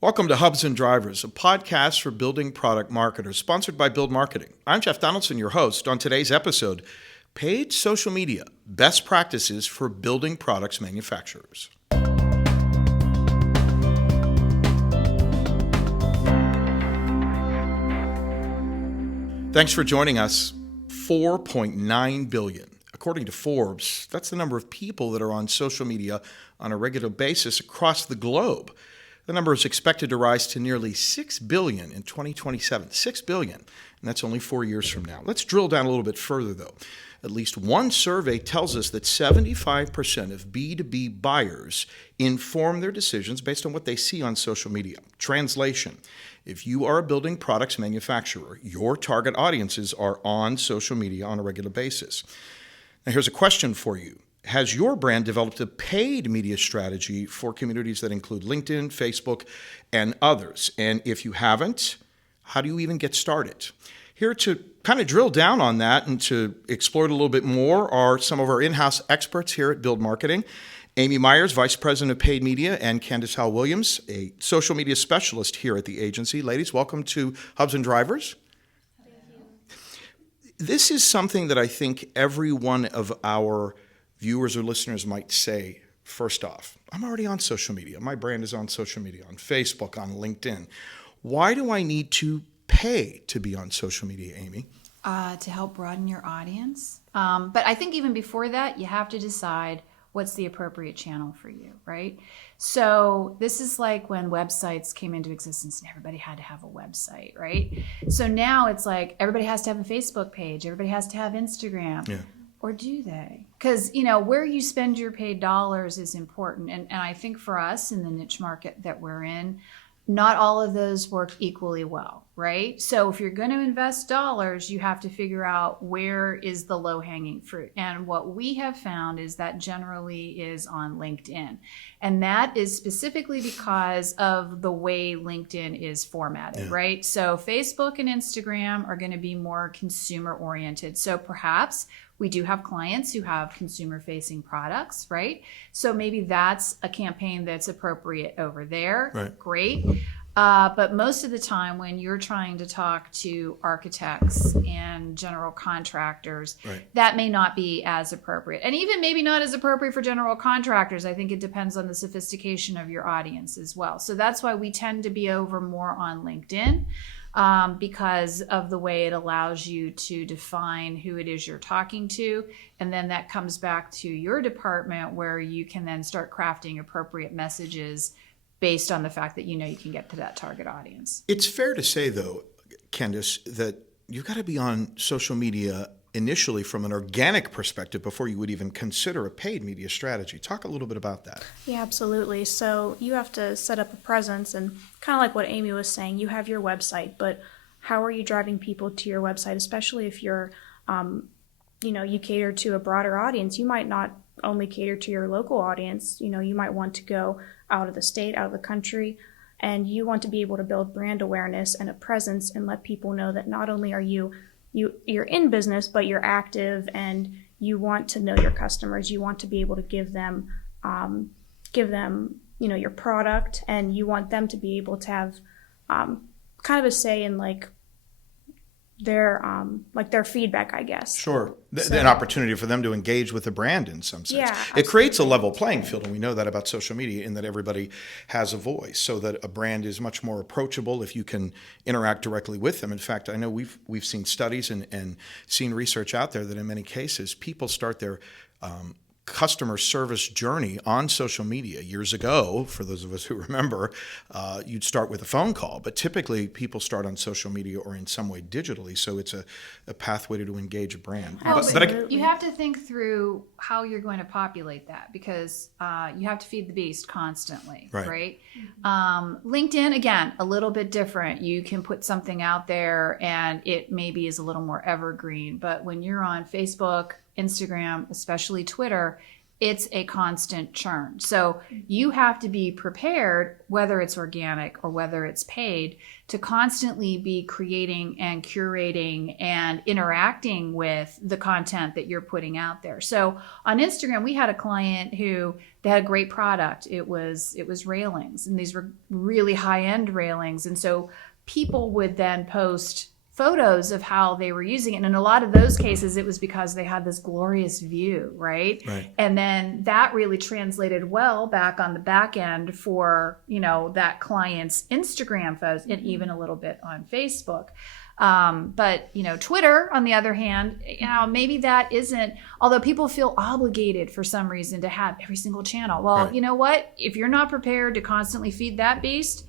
Welcome to Hubs and Drivers, a podcast for building product marketers, sponsored by Build Marketing. I'm Jeff Donaldson, your host. On today's episode, paid social media, best practices for building products manufacturers. Thanks for joining us. 4.9 billion. According to Forbes, that's the number of people that are on social media on a regular basis across the globe. The number is expected to rise to nearly 6 billion in 2027. 6 billion, and that's only 4 years from now. Let's drill down a little bit further, though. At least one survey tells us that 75% of B2B buyers inform their decisions based on what they see on social media. Translation: if you are a building products manufacturer, your target audiences are on social media on a regular basis. Now, here's a question for you. Has your brand developed a paid media strategy for communities that include LinkedIn, Facebook, and others? And if you haven't, how do you even get started? Here to kind of drill down on that and to explore it a little bit more are some of our in-house experts here at Build Marketing. Amy Myers, Vice President of Paid Media, and Candace Howell-Williams, a social media specialist here at the agency. Ladies, welcome to Hubs and Drivers. Thank you. This is something that I think every one of our viewers or listeners might say. First off, I'm already on social media. My brand is on social media, on Facebook, on LinkedIn. Why do I need to pay to be on social media, Amy? To help broaden your audience. But I think even before that, you have to decide what's the appropriate channel for you, right? So this is like when websites came into existence and everybody had to have a website, right? So now it's like everybody has to have a Facebook page. Everybody has to have Instagram. Yeah. Or do they? Because, where you spend your paid dollars is important. And I think for us in the niche market that we're in, not all of those work equally well, right? So if you're going to invest dollars, you have to figure out where is the low-hanging fruit. And what we have found is that generally is on LinkedIn. And that is specifically because of the way LinkedIn is formatted, right? So Facebook and Instagram are going to be more consumer-oriented. So perhaps we do have clients who have consumer-facing products, right? So maybe that's a campaign that's appropriate over there. Right. Great. But most of the time when you're trying to talk to architects and general contractors, Right. that may not be as appropriate. And even maybe not as appropriate for general contractors. I think it depends on the sophistication of your audience as well. So that's why we tend to be over more on LinkedIn. Because of the way it allows you to define who it is you're talking to. And then that comes back to your department where you can then start crafting appropriate messages based on the fact that you can get to that target audience. It's fair to say, though, Candace, that you've got to be on social media initially from an organic perspective before you would even consider a paid media strategy. Talk a little bit about that. Yeah, absolutely. So you have to set up a presence, and kind of like what Amy was saying, you have your website, but how are you driving people to your website, especially if you're, you cater to a broader audience. You might not only cater to your local audience. You might want to go out of the state, out of the country, and you want to be able to build brand awareness and a presence and let people know that not only are you're in business, but you're active and you want to know your customers. You want to be able to give them, your product, and you want them to be able to have kind of a say in their feedback, I guess. Sure. An opportunity for them to engage with the brand in some sense. Yeah, it creates a level playing field, and we know that about social media in that everybody has a voice, so that a brand is much more approachable if you can interact directly with them. In fact, I know we've seen studies and seen research out there that in many cases people start their customer service journey on social media. Years ago, for those of us who remember, you'd start with a phone call, but typically people start on social media or in some way digitally, so it's a pathway to engage a brand. Absolutely. You have to think through how you're going to populate that, because you have to feed the beast constantly, right? LinkedIn, again, a little bit different. You can put something out there and it maybe is a little more evergreen, but when you're on Facebook, Instagram, especially Twitter, it's a constant churn. So you have to be prepared, whether it's organic or whether it's paid, to constantly be creating and curating and interacting with the content that you're putting out there. So on Instagram, we had a client who they had a great product. It was railings, and these were really high-end railings. And so people would then post photos of how they were using it. And in a lot of those cases, it was because they had this glorious view, right? And then that really translated well back on the back end for, that client's Instagram photos and even a little bit on Facebook. But, Twitter, on the other hand, maybe that isn't, although people feel obligated for some reason to have every single channel. Well, you know what? If you're not prepared to constantly feed that beast,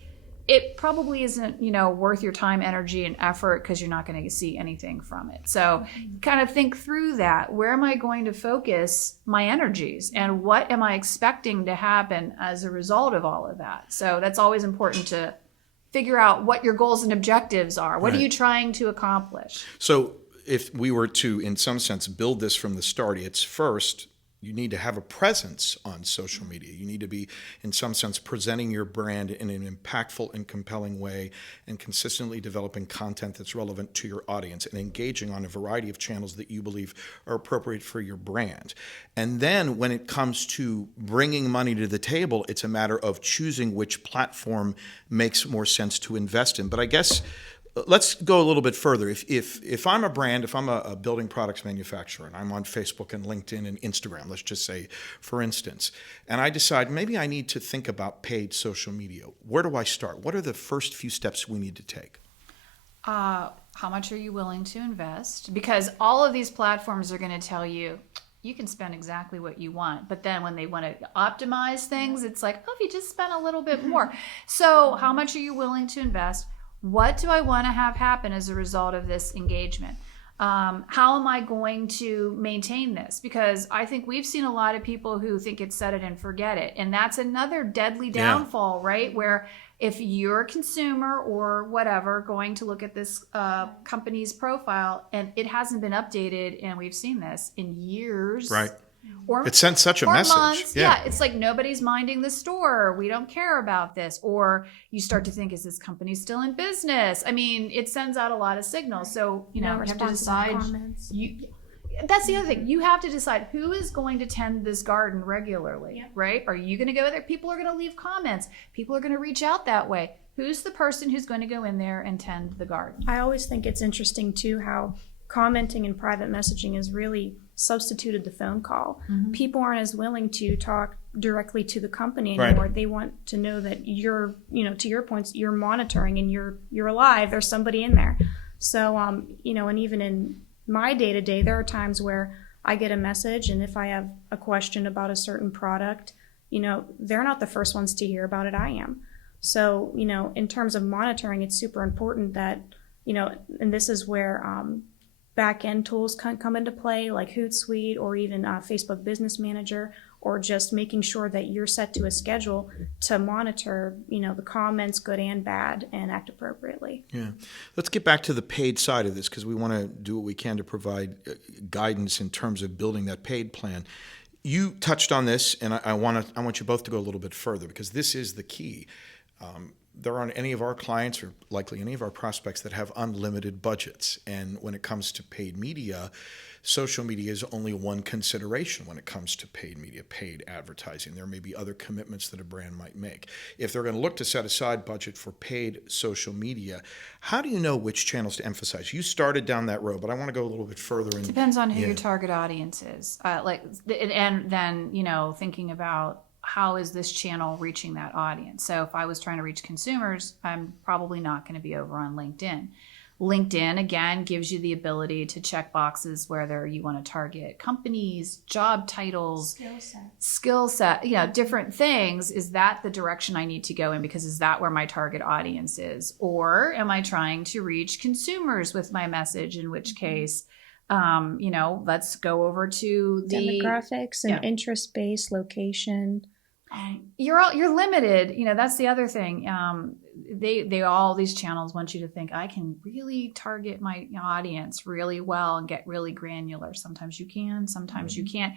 it probably isn't, worth your time, energy, and effort, because you're not going to see anything from it. So kind of think through that. Where am I going to focus my energies, and what am I expecting to happen as a result of all of that? So that's always important to figure out what your goals and objectives are. What are you trying to accomplish? So if we were to, in some sense, build this from the start, it's first, you need to have a presence on social media. You need to be, in some sense, presenting your brand in an impactful and compelling way, and consistently developing content that's relevant to your audience and engaging on a variety of channels that you believe are appropriate for your brand. And then when it comes to bringing money to the table, it's a matter of choosing which platform makes more sense to invest in. But I guess let's go a little bit further. If I'm a brand, if I'm a building products manufacturer, and I'm on Facebook and LinkedIn and Instagram, let's just say, for instance, and I decide maybe I need to think about paid social media, where do I start? What are the first few steps we need to take? How much are you willing to invest? Because all of these platforms are going to tell you, you can spend exactly what you want. But then when they want to optimize things, it's like, oh, if you just spend a little bit more. So how much are you willing to invest? What do I want to have happen as a result of this engagement? How am I going to maintain this? Because I think we've seen a lot of people who think it's set it and forget it. And that's another deadly downfall, right? Where if you're a consumer or whatever going to look at this company's profile and it hasn't been updated, and we've seen this in years. Right. Or it sends such a message. Months. Yeah, it's like nobody's minding the store. We don't care about this. Or you start to think, is this company still in business? I mean, it sends out a lot of signals. So, you have to decide. That's the other thing. You have to decide who is going to tend this garden regularly, right? Are you going to go there? People are going to leave comments. People are going to reach out that way. Who's the person who's going to go in there and tend the garden? I always think it's interesting, too, how commenting and private messaging is really substituted the phone call. People aren't as willing to talk directly to the company anymore. Right. They want to know that you're, to your points, you're monitoring and you're alive. There's somebody in there. So, and even in my day-to-day, there are times where I get a message, and if I have a question about a certain product, they're not the first ones to hear about it. I am. So, in terms of monitoring, it's super important that, and this is where back-end tools can come into play, like Hootsuite or even Facebook Business Manager, or just making sure that you're set to a schedule to monitor, the comments, good and bad, and act appropriately. Yeah. Let's get back to the paid side of this, because we want to do what we can to provide guidance in terms of building that paid plan. You touched on this, and I want you both to go a little bit further, because this is the key. There aren't any of our clients, or likely any of our prospects, that have unlimited budgets. And when it comes to paid media, social media is only one consideration when it comes to paid media, paid advertising. There may be other commitments that a brand might make. If they're going to look to set aside budget for paid social media, how do you know which channels to emphasize? You started down that road, but I want to go a little bit further. It depends on who your target audience is. And then, thinking about, how is this channel reaching that audience? So if I was trying to reach consumers, I'm probably not going to be over on LinkedIn. LinkedIn, again, gives you the ability to check boxes whether you want to target companies, job titles, skill set, different things. Is that the direction I need to go in? Because is that where my target audience is? Or am I trying to reach consumers with my message, in which case, let's go over to the demographics and interest-based location. You're limited. That's the other thing. They all these channels want you to think I can really target my audience really well and get really granular. Sometimes you can, sometimes you can't.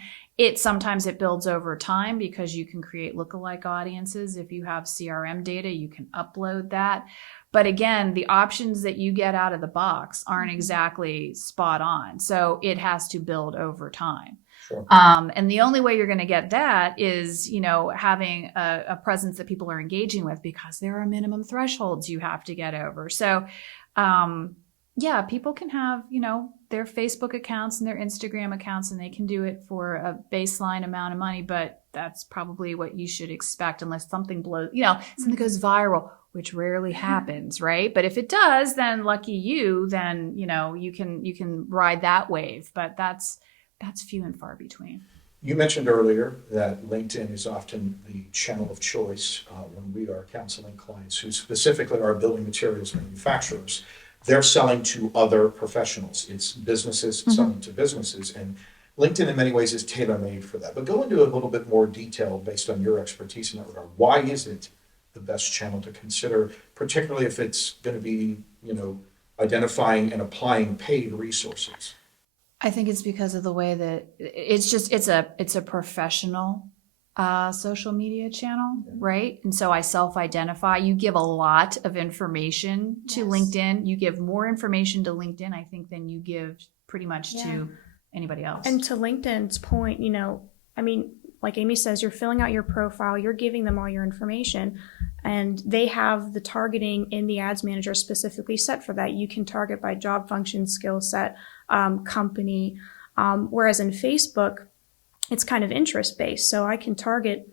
Sometimes it builds over time because you can create lookalike audiences. If you have CRM data, you can upload that. But again, the options that you get out of the box aren't exactly spot on. So it has to build over time. Sure. And the only way you're going to get that is, having a presence that people are engaging with, because there are minimum thresholds you have to get over. So, people can have, their Facebook accounts and their Instagram accounts, and they can do it for a baseline amount of money, but that's probably what you should expect unless something blows, something goes viral, which rarely happens, right? But if it does, then lucky you, then, you can ride that wave, but that's few and far between. You mentioned earlier that LinkedIn is often the channel of choice when we are counseling clients who specifically are building materials manufacturers. They're selling to other professionals. It's businesses selling to businesses, and LinkedIn in many ways is tailor-made for that. But go into a little bit more detail based on your expertise in that regard. Why is it the best channel to consider, particularly if it's going to be, identifying and applying paid resources? I think it's because of the way that it's a professional social media channel, right? And so I self-identify. You give a lot of information to LinkedIn. You give more information to LinkedIn, I think, than you give pretty much to anybody else. And to LinkedIn's point, like Amy says, you're filling out your profile, you're giving them all your information, and they have the targeting in the ads manager specifically set for that. You can target by job function, skill set, company, whereas in Facebook, it's kind of interest based. So I can target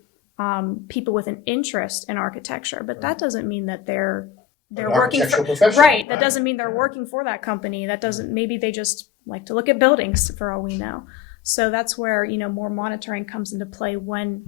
people with an interest in architecture, but that doesn't mean that they're working for, right. That doesn't mean they're working for that company. That doesn't, maybe they just like to look at buildings for all we know. So that's where, more monitoring comes into play when,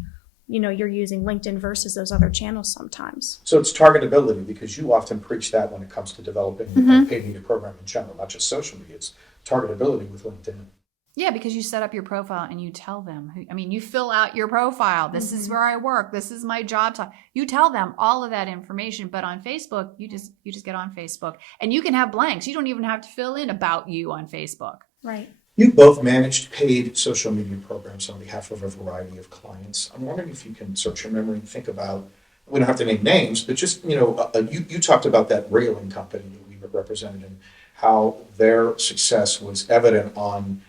you're using LinkedIn versus those other channels sometimes. So it's targetability, because you often preach that when it comes to developing a paid media program in general, not just social media. It's targetability with LinkedIn. Yeah, because you set up your profile and you tell them, you fill out your profile. This is where I work. This is my job title. You tell them all of that information. But on Facebook, you just get on Facebook, and you can have blanks. You don't even have to fill in about you on Facebook. Right. You both managed paid social media programs on behalf of a variety of clients. I'm wondering if you can search your memory and think about, we don't have to name names, but just, you talked about that railing company that we represented and how their success was evident on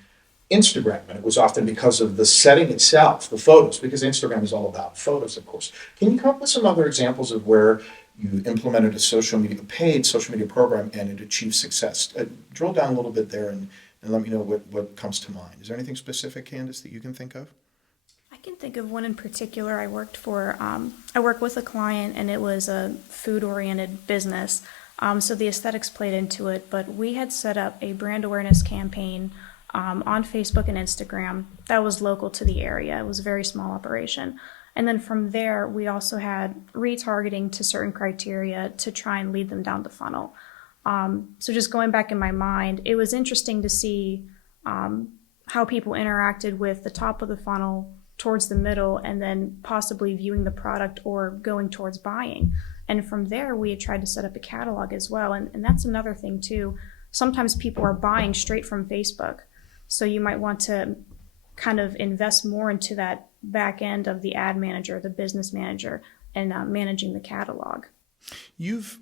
Instagram. And it was often because of the setting itself, the photos, because Instagram is all about photos, of course. Can you come up with some other examples of where you implemented a paid social media program and it achieved success? Drill down a little bit there and let me know what comes to mind. Is there anything specific, Candace, that you can think of? I can think of one in particular. I worked with a client, and it was a food-oriented business. So the aesthetics played into it, but we had set up a brand awareness campaign on Facebook and Instagram that was local to the area. It was a very small operation. And then from there, we also had retargeting to certain criteria to try and lead them down the funnel. So just going back in my mind, it was interesting to see how people interacted with the top of the funnel towards the middle, and then possibly viewing the product or going towards buying. And from there, we had tried to set up a catalog as well. And that's another thing too. Sometimes people are buying straight from Facebook. So you might want to kind of invest more into that back end of the ad manager, the business manager, and managing the catalog. You've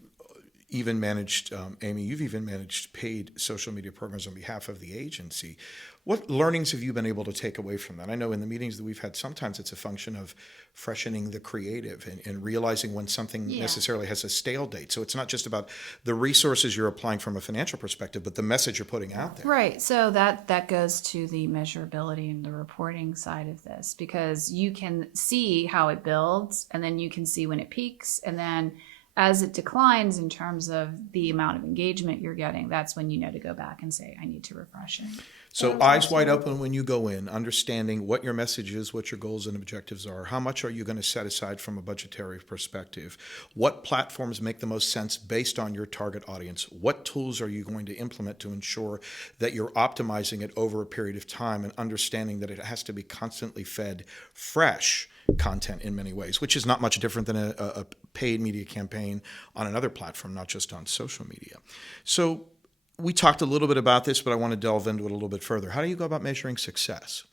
even managed, Amy, you've even managed paid social media programs on behalf of the agency. What learnings have you been able to take away from that? I know in the meetings that we've had, sometimes it's a function of freshening the creative and realizing when something necessarily has a stale date. So it's not just about the resources you're applying from a financial perspective, but the message you're putting out there. Right. So that goes to the measurability and the reporting side of this, because you can see how it builds, and then you can see when it peaks, and then as it declines in terms of the amount of engagement you're getting, that's when you know to go back and say, I need to refresh it. So That was eyes wide also- open when you go in, understanding what your message is, what your goals and objectives are. How much are you going to set aside from a budgetary perspective? What platforms make the most sense based on your target audience? What tools are you going to implement to ensure that you're optimizing it over a period of time, and understanding that it has to be constantly fed fresh content in many ways, which is not much different than a paid media campaign on another platform, not just on social media. So we talked a little bit about this, but I want to delve into it a little bit further. How do you go about measuring success?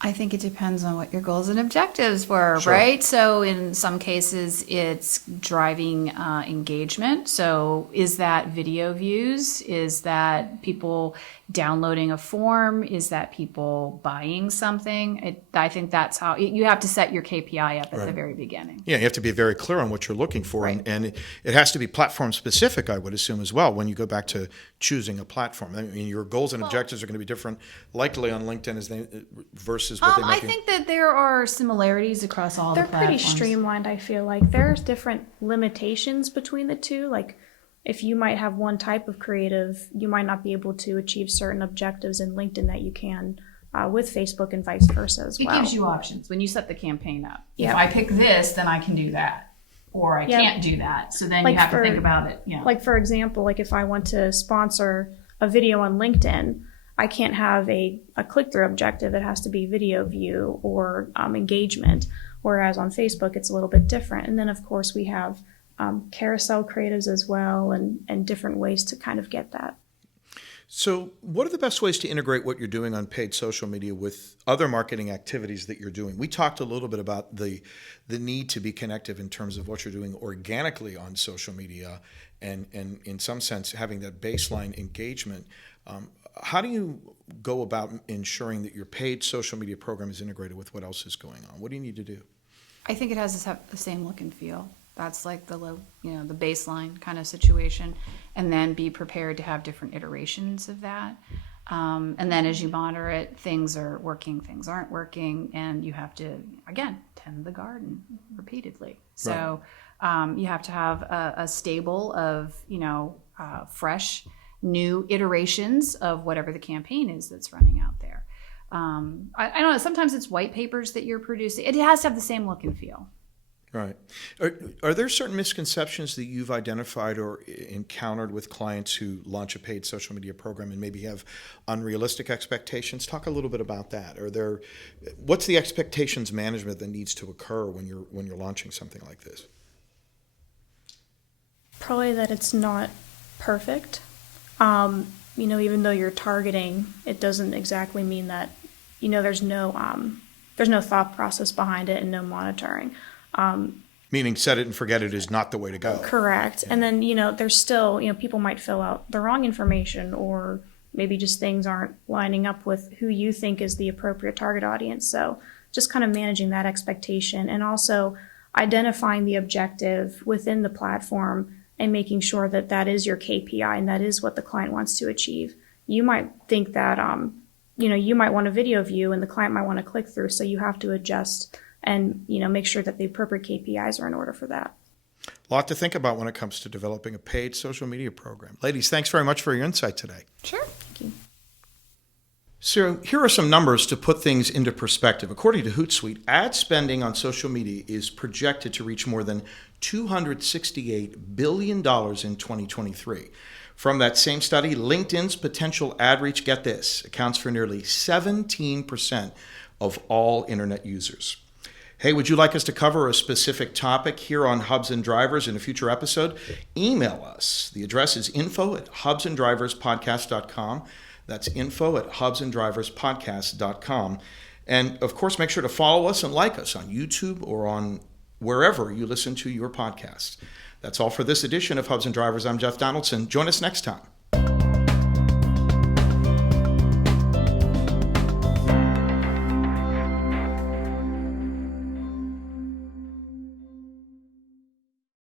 I think it depends on what your goals and objectives were, Sure. right? So in some cases, it's driving engagement. So is that video views? Is that people downloading a form? Is that people buying something? I think that's how you have to set your KPI up at the Right. very beginning. Yeah, you have to be very clear on what you're looking for, Right. and it has to be platform specific, I would assume, as well, when you go back to choosing a platform. I mean, your goals and objectives are going to be different, likely on LinkedIn as they versus what they might I be. think that there are similarities across all They're the platforms. pretty streamlined, I feel like. There's different limitations between the two. Like, if you might have one type of creative, you might not be able to achieve certain objectives in LinkedIn that you can with Facebook, and vice versa as It well. gives you options when you set the campaign up. Yeah. If I pick this, then I can do that, or I Yeah. can't do that. So then Like you have for- to think about it. Yeah. Like, for example, like if I want to sponsor a video on LinkedIn, I can't have a click-through objective. It has to be video view or engagement. Whereas on Facebook, it's a little bit different. And then, of course, we have carousel creatives as well, and different ways to kind of get that. So, what are the best ways to integrate what you're doing on paid social media with other marketing activities that you're doing? We talked a little bit about the need to be connective in terms of what you're doing organically on social media, and in some sense having that baseline engagement. How do you go about ensuring that your paid social media program is integrated with what else is going on? What do you need to do? I think it has to have the same look and feel. That's like the the baseline kind of situation, and then be prepared to have different iterations of that. And then as you monitor it, things are working, things aren't working, and you have to, again, tend the garden repeatedly. So you have to have a stable of, fresh, new iterations of whatever the campaign is that's running out there. I don't know, sometimes it's white papers that you're producing. It has to have the same look and feel. Right. Are there certain misconceptions that you've identified or encountered with clients who launch a paid social media program and maybe have unrealistic expectations? Talk a little bit about that. What's the expectations management that needs to occur when you're launching something like this? Probably that it's not perfect. Even though you're targeting, it doesn't exactly mean that, there's no thought process behind it and no monitoring. Meaning set it and forget it is not the way to go. Correct. And then, there's still, people might fill out the wrong information, or maybe just things aren't lining up with who you think is the appropriate target audience. So just kind of managing that expectation, and also identifying the objective within the platform and making sure that that is your KPI and that is what the client wants to achieve. You might think that, you might want a video view and the client might want to click through. So you have to adjust and, make sure that the appropriate KPIs are in order for that. A lot to think about when it comes to developing a paid social media program. Ladies, thanks very much for your insight today. Sure. Thank you. So here are some numbers to put things into perspective. According to Hootsuite, ad spending on social media is projected to reach more than $268 billion in 2023. From that same study, LinkedIn's potential ad reach, get this, accounts for nearly 17% of all internet users. Hey, would you like us to cover a specific topic here on Hubs and Drivers in a future episode? Email us. The address is info@hubsanddriverspodcast.com. That's info@hubsanddriverspodcast.com. And of course, make sure to follow us and like us on YouTube or on wherever you listen to your podcasts. That's all for this edition of Hubs and Drivers. I'm Jeff Donaldson. Join us next time.